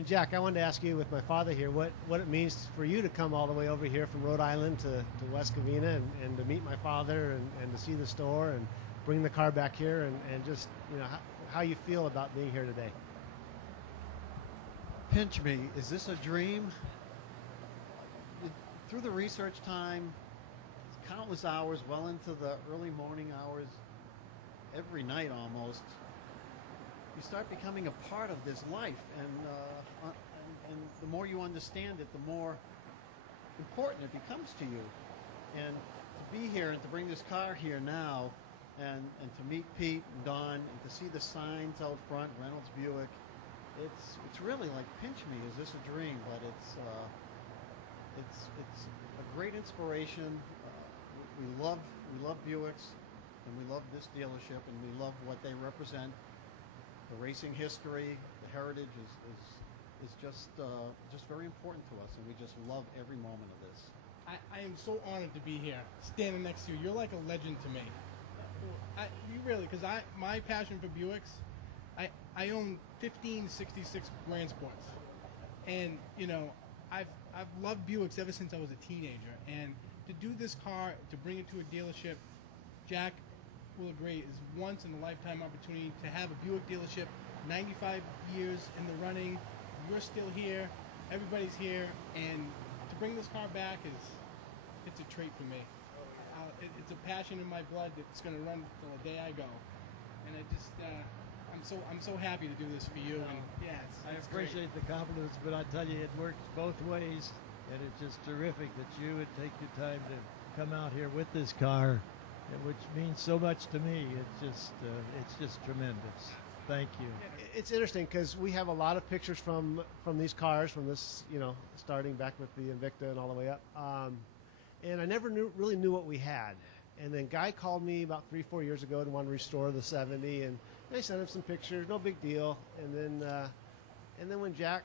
And Jack, I wanted to ask you, with my father here, what it means for you to come all the way over here from Rhode Island to West Covina and to meet my father and to see the store and bring the car back here and just, how you feel about being here today. Pinch me. Is this a dream? Through the research time, countless hours, well into the early morning hours, every night almost, you start becoming a part of this life, and the more you understand it, the more important it becomes to you. And to be here and to bring this car here now, and to meet Pete and Don, and to see the signs out front, Reynolds Buick, it's really like pinch me. Is this a dream? But it's a great inspiration. We love Buicks, and we love this dealership, and we love what they represent. The racing history, the heritage is just very important to us, and we just love every moment of this. I am so honored to be here, standing next to you. You're like a legend to me. You really, because my passion for Buicks, I own 15 66 Gran Sports, and I've loved Buicks ever since I was a teenager. And to do this car, to bring it to a dealership, Jack will agree, is once in a lifetime opportunity to have a Buick dealership. 95 years in the running, you're still here, everybody's here, and to bring this car back it's a trait for me. It's a passion in my blood that's going to run till the day I go, and I'm so happy to do this for you. And I appreciate the compliments, but I tell you, it works both ways, and it's just terrific that you would take your time to come out here with this car, which means so much to me. It's just tremendous. Thank you. It's interesting because we have a lot of pictures from these cars, from this, starting back with the Invicta and all the way up. And I never really knew what we had. And then Guy called me about 3-4 years ago and wanted to restore the 70, and I sent him some pictures, no big deal. And then when Jack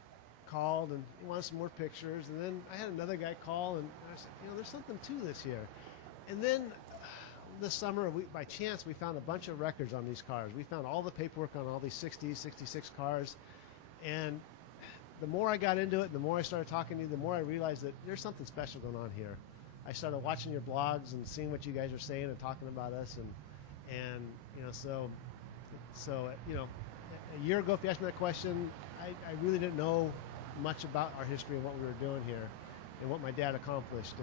called and he wanted some more pictures, and then I had another guy call, and I said, there's something to this here. And then this summer, by chance, we found a bunch of records on these cars. We found all the paperwork on all these 60s, 66 cars, and the more I got into it, the more I started talking to you, the more I realized that there's something special going on here. I started watching your blogs and seeing what you guys are saying and talking about us, and so a year ago, if you asked me that question, I really didn't know much about our history and what we were doing here and what my dad accomplished,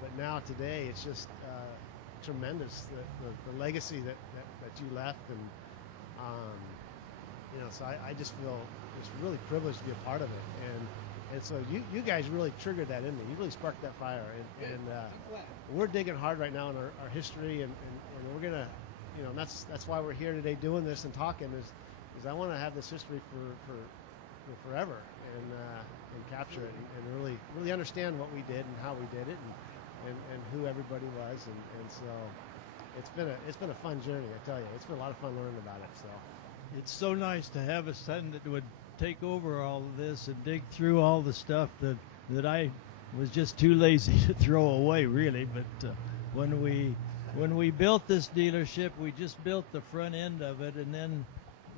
but now today it's just tremendous, the legacy that you left, and so I just feel just really privileged to be a part of it, and so you guys really triggered that in me. You really sparked that fire, and we're digging hard right now in our history, and we're gonna, and that's why we're here today doing this and talking, is I want to have this history for forever, and capture it, and really understand what we did and how we did it, and who everybody was, and so it's been a fun journey. I tell you, it's been a lot of fun learning about it. So it's so nice to have a son that would take over all of this and dig through all the stuff that I was just too lazy to throw away, really. But when we built this dealership, we just built the front end of it, and then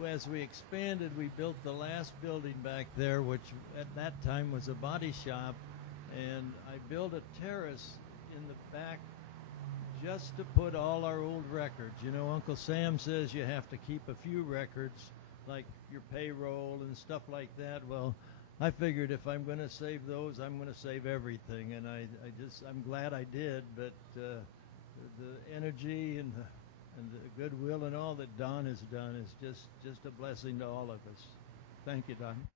as we expanded, we built the last building back there, which at that time was a body shop, and I built a terrace in the back just to put all our old records. Uncle Sam says you have to keep a few records, like your payroll and stuff like that. Well, I figured if I'm going to save those, I'm going to save everything, and I'm glad I did. But the energy and the goodwill and all that Don has done is just a blessing to all of us. Thank you, Don.